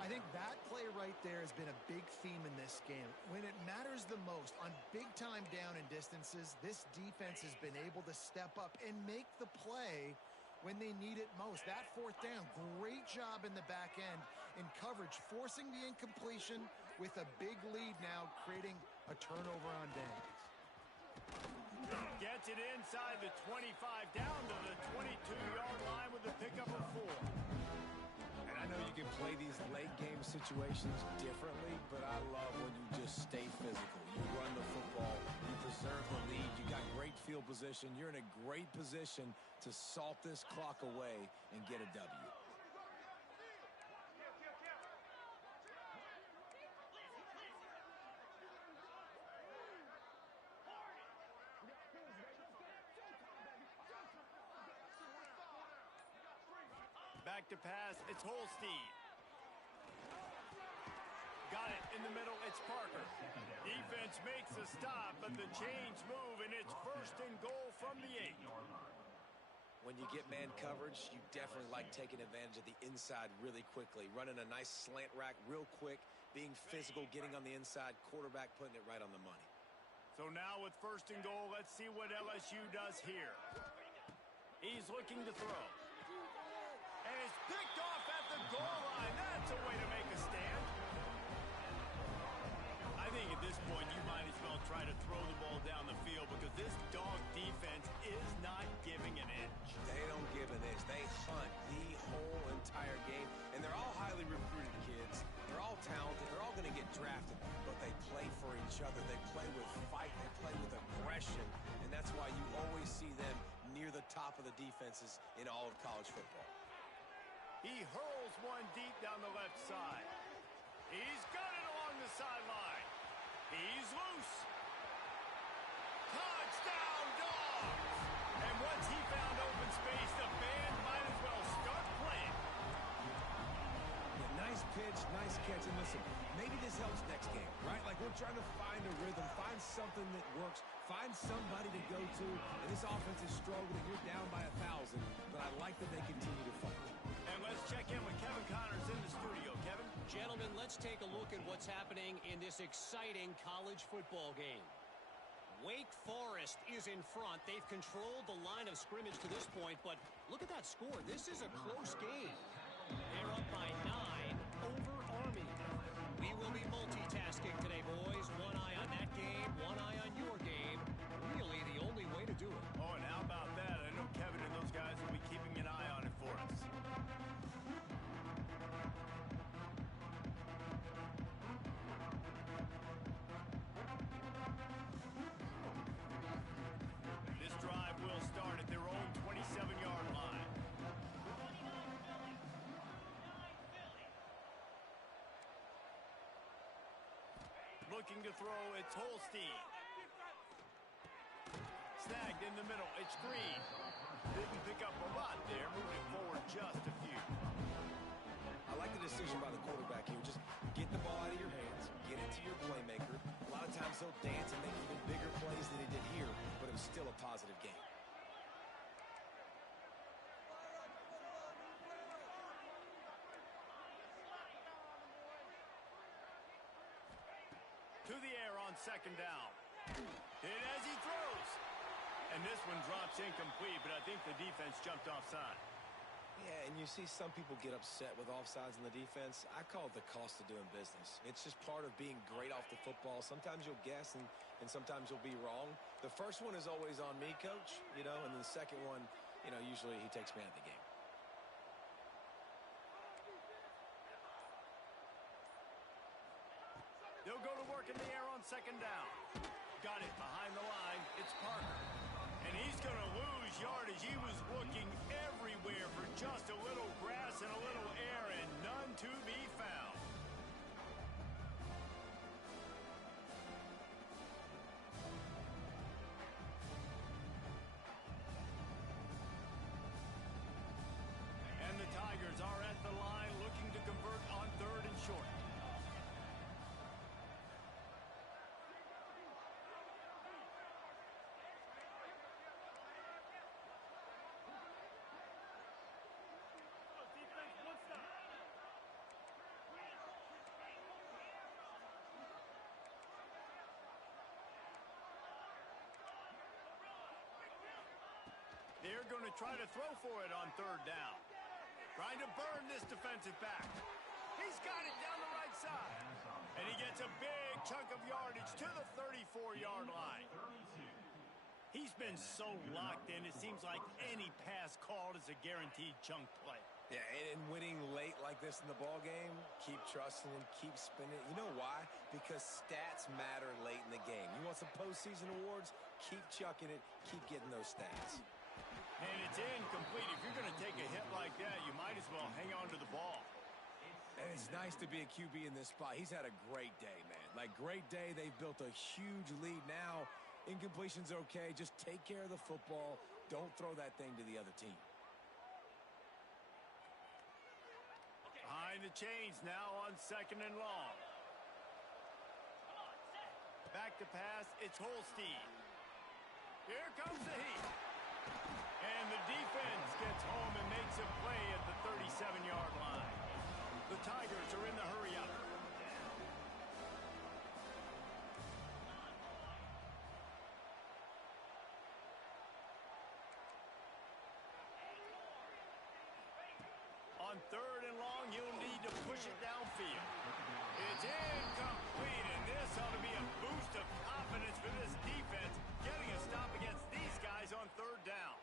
I think that play right there has been a big theme in this game. When it matters the most, on big-time down and distances, this defense has been able to step up and make the play when they need it most. That fourth down, great job in the back end in coverage, forcing the incompletion with a big lead now, creating a turnover on downs. Gets it inside the 25, down to the 22-yard line with a pickup of 4. And I know you can play these late game situations differently, but I love when you just stay physical. You run the football, you preserve the lead, you got great field position, you're in a great position to salt this clock away and get a W. Back to pass, it's Holstein. Got it in the middle, it's Parker. Defense makes a stop, but the chains move, and it's first and goal from the 8. When you get man coverage, you definitely like taking advantage of the inside really quickly. Running a nice slant rack real quick, being physical, getting on the inside, quarterback putting it right on the money. So now with first and goal, let's see what LSU does here. He's looking to throw. And it's picked off at the goal line. That's a way to make a stand. I think at this point you might as well try to throw the ball down the field because this dog defense is not giving an inch. They don't give an inch. They hunt the whole entire game. And they're all highly recruited kids. They're all talented. They're all going to get drafted. But they play for each other. They play with fight. They play with aggression. And that's why you always see them near the top of the defenses in all of college football. He hurls one deep down the left side. He's got it along the sideline. He's loose. Touchdown, Dogs! And once he found open space, the band might as well start playing. A nice pitch. pitch, nice catch. And listen, maybe this helps next game, right? Like we're trying to find a rhythm, find something that works, find somebody to go to. And this offense is struggling. You're down by 1,000, but I like that they continue to fight. And let's check in with Kevin Connors in the studio. Kevin? Gentlemen, let's take a look at what's happening in this exciting college football game. Wake Forest is in front. They've controlled the line of scrimmage to this point, but look at that score. This is a close game. They're up by 9 over Army. We will be multitasking today, boys. One eye on that game, one eye on your game. Really the only way to do it. Oh, and how about that? I know Kevin and those guys will be keeping an eye on it for us. This drive will start at their own 27-yard line. Looking to throw, it's Holstein. Snagged in the middle, it's Green. Didn't pick up a lot there, moving forward just a few. I like the decision by the quarterback here. Just get the ball out of your hands, get it to your playmaker. A lot of times he'll dance and make even bigger plays than he did here, but it was still a positive game. To the air on second down. Hit as he throws. And this one drops incomplete, but I think the defense jumped offside. Yeah, and you see some people get upset with offsides in the defense. I call it the cost of doing business. It's just part of being great off the football. Sometimes you'll guess, and sometimes you'll be wrong. The first one is always on me, Coach, and the second one, usually he takes me out of the game. They'll go to work in the air on second down. Got it behind the line. It's Parker. And he's going to lose yardage. He was looking everywhere for just a little grass and a little air, and none to be found. And the Tigers are at the line looking to convert on third and short. They're going to try to throw for it on third down. Trying to burn this defensive back. He's got it down the right side. And he gets a big chunk of yardage to the 34-yard line. He's been so locked in, it seems like any pass called is a guaranteed chunk play. Yeah, and winning late like this in the ball game, keep trusting him, keep spinning. You know why? Because stats matter late in the game. You want some postseason awards? Keep chucking it, keep getting those stats. And it's incomplete. If you're going to take a hit like that, you might as well hang on to the ball. And it's nice to be a QB in this spot. He's had a great day, man. Great day. They've built a huge lead now. Incompletion's okay. Just take care of the football. Don't throw that thing to the other team. Behind the chains now on second and long. Back to pass. It's Holstein. Here comes the heat. And the defense gets home and makes a play at the 37-yard line. The Tigers are in the hurry-up. On third and long, you'll need to push it downfield. It's incomplete, and this ought to be a boost of confidence for this defense, getting a stop against these guys on third down.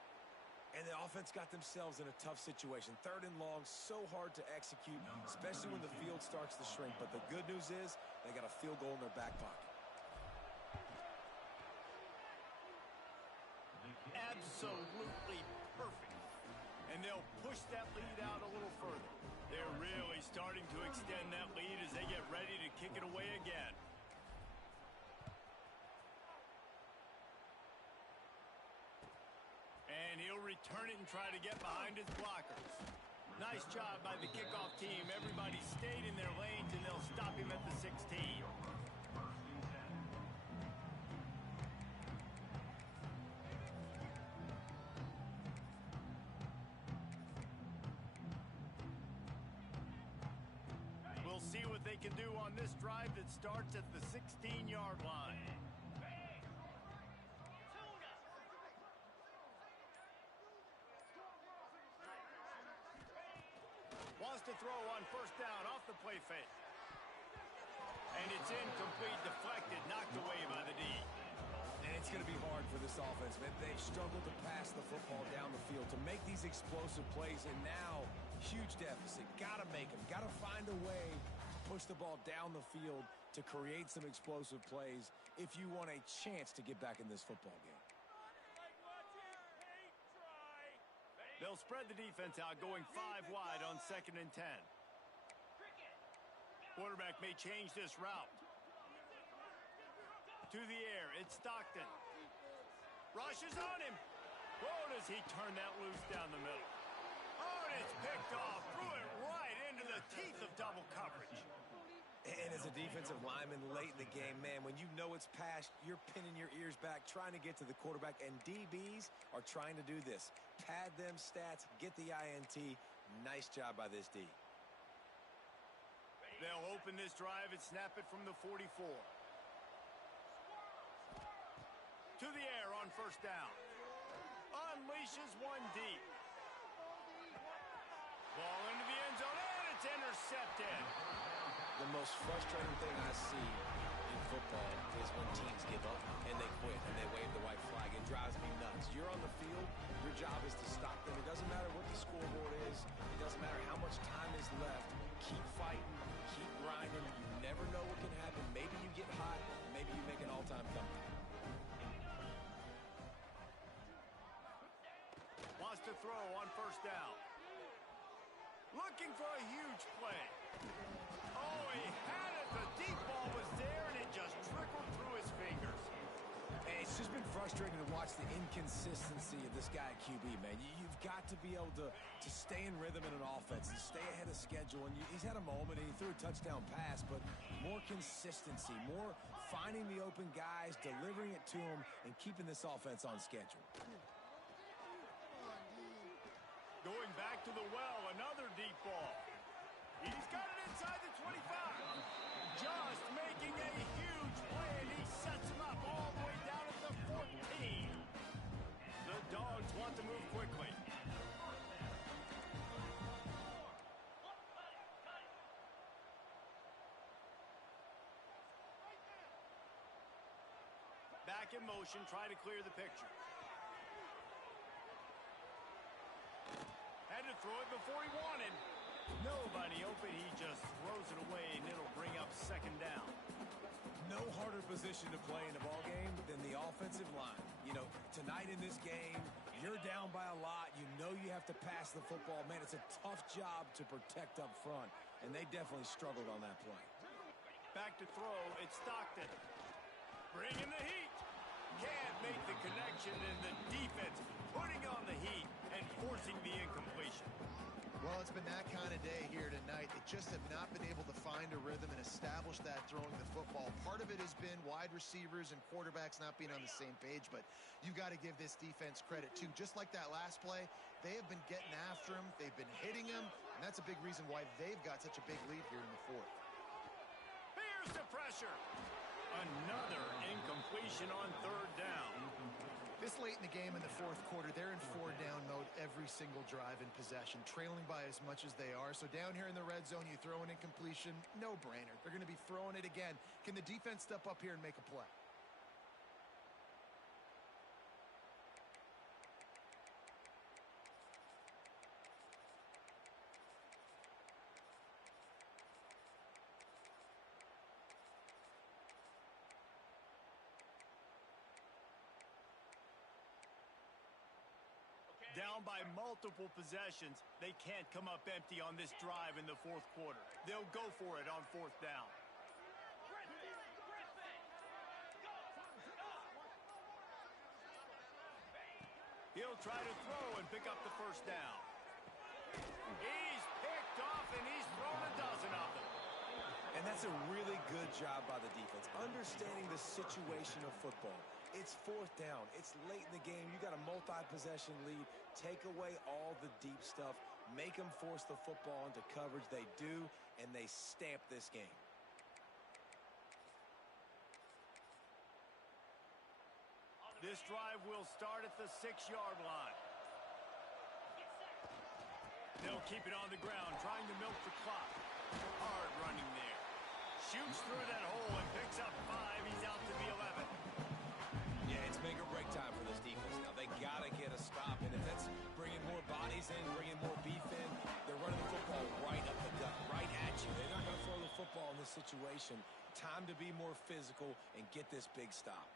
And the offense got themselves in a tough situation. Third and long, so hard to execute, especially when the field starts to shrink. But the good news is they got a field goal in their back pocket. Absolutely perfect. And they'll push that lead out a little further. They're really starting to extend that lead as they get ready to kick it away again. And he'll return it and try to get behind his blockers. Nice job by the kickoff team. Everybody stayed in their lanes, and they'll stop him at the 16. We'll see what they can do on this drive that starts at the 16-yard line. Wants to throw on first down off the play fake. And it's incomplete, deflected, knocked away by the D. And it's going to be hard for this offense, man. They've struggled to pass the football down the field, to make these explosive plays, and now, huge deficit. Got to make them. Got to find a way to push the ball down the field to create some explosive plays if you want a chance to get back in this football game. They'll spread the defense out, going 5 wide on 2nd and 10. Quarterback may change this route. To the air, it's Stockton. Rushes on him. Oh, does he turn that loose down the middle? Oh, and it's picked off. Threw it right into the teeth of double coverage. And as a defensive lineman late in the game, man, when you know it's past, you're pinning your ears back, trying to get to the quarterback, and DBs are trying to do this. Pad them stats, get the INT. Nice job by this D. They'll open this drive and snap it from the 44. To the air on first down. Unleashes one deep. Ball into the end zone, and it's intercepted. The most frustrating thing I see in football is when teams give up and they quit and they wave the white flag. It drives me nuts. You're on the field. Your job is to stop them. It doesn't matter what the scoreboard is. It doesn't matter how much time is left. Keep fighting. Keep grinding. You never know what can happen. Maybe you get hot. Maybe you make an all-time comeback. Wants to throw on first down. Looking for a huge play. Oh, he had it. The deep ball was there, and it just trickled through his fingers. And it's just been frustrating to watch the inconsistency of this guy at QB, man. You've got to be able to stay in rhythm in an offense and stay ahead of schedule. And he's had a moment, and he threw a touchdown pass, but more consistency, more finding the open guys, delivering it to them, and keeping this offense on schedule. Going back to the well, another deep ball. He's got it inside the 25. Just making a huge play, and he sets him up all the way down at the 14. The Dogs want to move quickly. Back in motion, try to clear the picture. Had to throw it before he wanted. Nobody open. He just throws it away, and it'll bring up 2nd down. No harder position to play in a ball game than the offensive line. You know, tonight in this game, you're down by a lot. You know you have to pass the football. Man, it's a tough job to protect up front, and they definitely struggled on that play. Back to throw. It's Stockton. Bringing the heat. Can't make the connection, and the defense putting on the heat and forcing the incompletion. Well, it's been that kind of day here tonight. They just have not been able to find a rhythm and establish that throwing the football. Part of it has been wide receivers and quarterbacks not being on the same page, but you've got to give this defense credit, too. Just like that last play, they have been getting after him. They've been hitting him, and that's a big reason why they've got such a big lead here in the 4th. Here's the pressure. Another incompletion on 3rd down. This late in the game in the 4th quarter, they're in 4-down mode every single drive in possession, trailing by as much as they are. So down here in the red zone, you throw an incompletion, no-brainer. They're going to be throwing it again. Can the defense step up here and make a play? Down by multiple possessions, they can't come up empty on this drive in the 4th quarter. They'll go for it on 4th down. He'll try to throw and pick up the 1st down. He's picked off, and he's thrown a dozen of them. And that's a really good job by the defense, understanding the situation of football. It's fourth down. It's late in the game. You got a multi-possession lead. Take away all the deep stuff. Make them force the football into coverage. They do, and they stamp this game. This drive will start at the 6-yard line. They'll keep it on the ground, trying to milk the clock. Hard running there. Shoots through that hole and picks up 5. He's out to the 11. Yeah, it's make or break time for this defense now. They got to get a stop, and if that's bringing more bodies in, bringing more beef in, they're running the football right up the gut, right at you. They're not going to throw the football in this situation. Time to be more physical and get this big stop.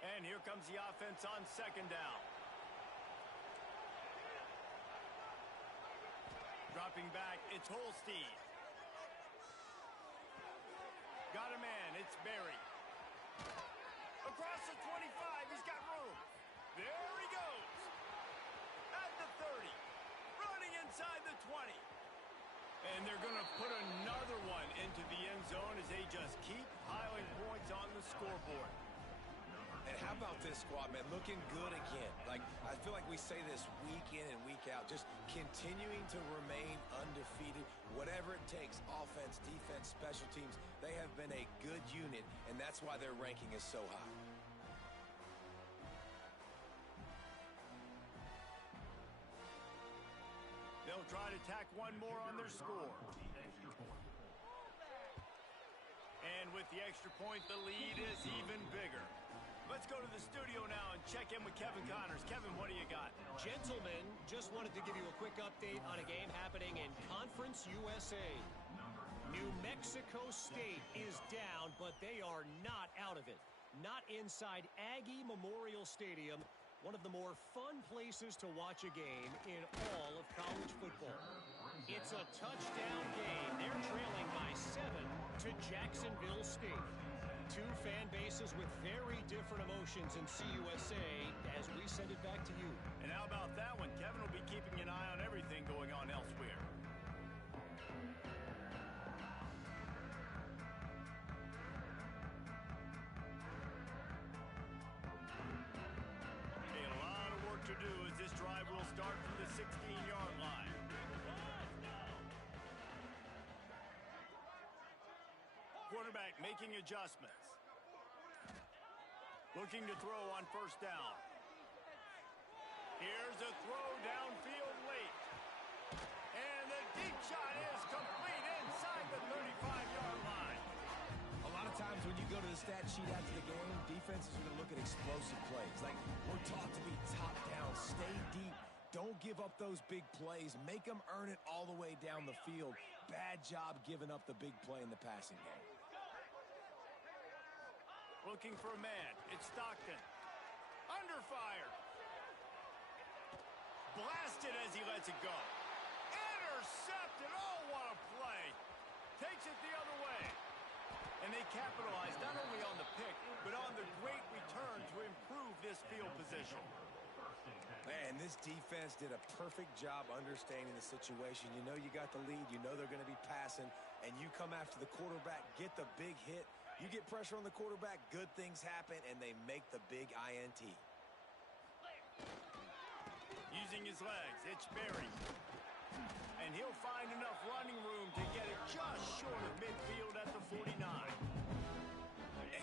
And here comes the offense on 2nd down. Dropping back, it's Holstein. Got a man, it's Berry. Across the 25, he's got room. There he goes. At the 30. Running inside the 20. And they're going to put another one into the end zone as they just keep piling points on the scoreboard. And how about this squad, man? Looking good again. Like, I feel like we say this week in and week out, just continuing to remain undefeated, whatever it takes, offense, defense, special teams. They have been a good unit, and that's why their ranking is so high. They'll try to tack one more on their score. And with the extra point, the lead is even bigger. Let's go to the studio now and check in with Kevin Connors. Kevin, what do you got? Gentlemen, just wanted to give you a quick update on a game happening in Conference USA. New Mexico State is down, but they are not out of it. Not inside Aggie Memorial Stadium, one of the more fun places to watch a game in all of college football. It's a touchdown game. They're trailing by 7 to Jacksonville State. Two fan bases with very different emotions in CUSA as we send it back to you. And how about that one? Kevin will be keeping an eye on everything going on elsewhere. A lot of work to do as this drive will start from the 16-yard line. Quarterback making adjustments. Looking to throw on 1st down. Here's a throw downfield late. And the deep shot is complete inside the 35-yard line. A lot of times when you go to the stat sheet after the game, defenses are going to look at explosive plays. Like, we're taught to be top down, stay deep. Don't give up those big plays. Make them earn it all the way down the field. Bad job giving up the big play in the passing game. Looking for a man. It's Stockton. Under fire. Blasted as he lets it go. Intercepted. Oh, what a play. Takes it the other way. And they capitalize not only on the pick, but on the great return to improve this field position. Man, this defense did a perfect job understanding the situation. You know you got the lead. You know they're going to be passing. And you come after the quarterback, get the big hit. You get pressure on the quarterback, good things happen, and they make the big INT. Using his legs, it's Berry. And he'll find enough running room to get it just short of midfield at the 49.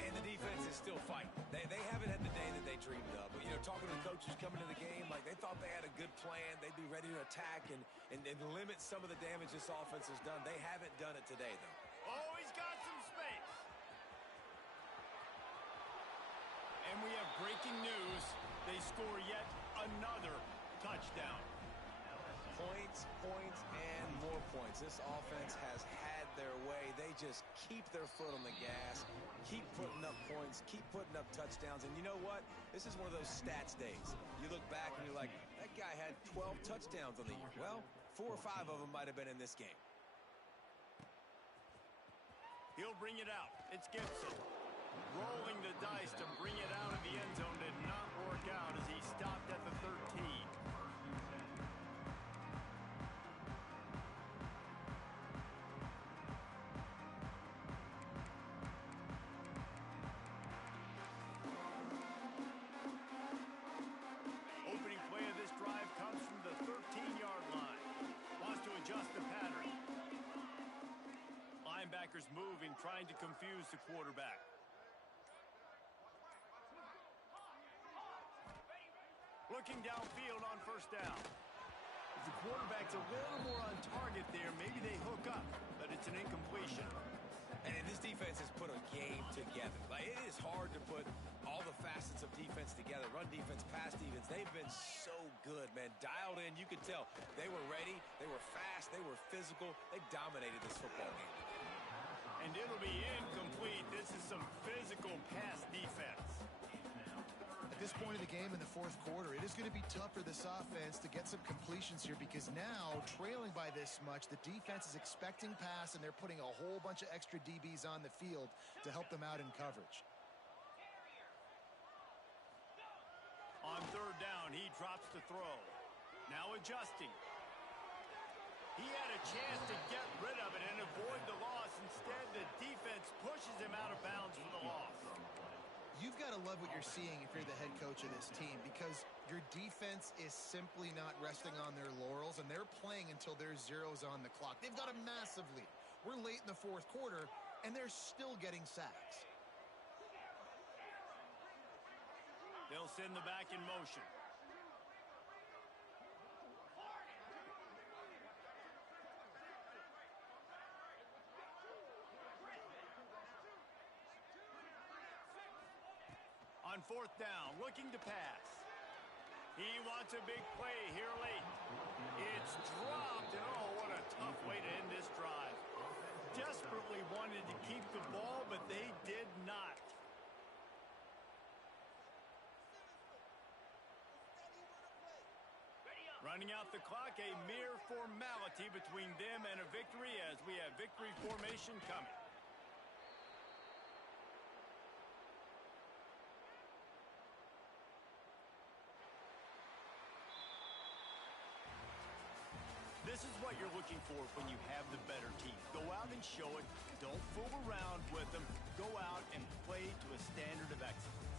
And the defense is still fighting. They haven't had the day that they dreamed of. But, you know, talking to the coaches coming to the game, like they thought they had a good plan. They'd be ready to attack and limit some of the damage this offense has done. They haven't done it today, though. Oh, he's got some space. And we have breaking news. They score yet another touchdown. Points, points, and more points. This offense has had their way. They just keep their foot on the gas, keep putting up points, keep putting up touchdowns. And you know what? This is one of those stats days. You look back and you're like, that guy had 12 touchdowns on the year. Well, 4 or 5 of them might have been in this game. He'll bring it out. It's Gibson. rolling the dice to bring it out of the end zone did not work out as he stopped at the 13. Opening play of this drive comes from the 13-yard line. Wants to adjust the pattern. Linebackers moving, trying to confuse the quarterback. Looking downfield on first down. If the quarterback's a little more on target there, maybe they hook up, but it's an incompletion. And this defense has put a game together. Like, it is hard to put all the facets of defense together. Run defense, pass defense. They've been so good, man. Dialed in. You could tell they were ready. They were fast. They were physical. They dominated this football game. And it'll be incomplete. This is some physical pass defense. At this point of the game in the fourth quarter, it is going to be tough for this offense to get some completions here because now, trailing by this much, the defense is expecting pass, and they're putting a whole bunch of extra DBs on the field to help them out in coverage. On third down, he drops the throw. Now adjusting. He had a chance to get rid of it and avoid the loss. Instead, the defense pushes him out of bounds for the loss. You've got to love what you're seeing if you're the head coach of this team because your defense is simply not resting on their laurels, and they're playing until there's zeros on the clock. They've got a massive lead. We're late in the fourth quarter, and they're still getting sacks. They'll send the back in motion. On fourth down, looking to pass. He wants a big play here late. It's dropped, and oh, what a tough way to end this drive. Desperately wanted to keep the ball, but they did not. Running out the clock, a mere formality between them and a victory as we have victory formation coming. This is what you're looking for when you have the better team. Go out and show it. Don't fool around with them. Go out and play to a standard of excellence.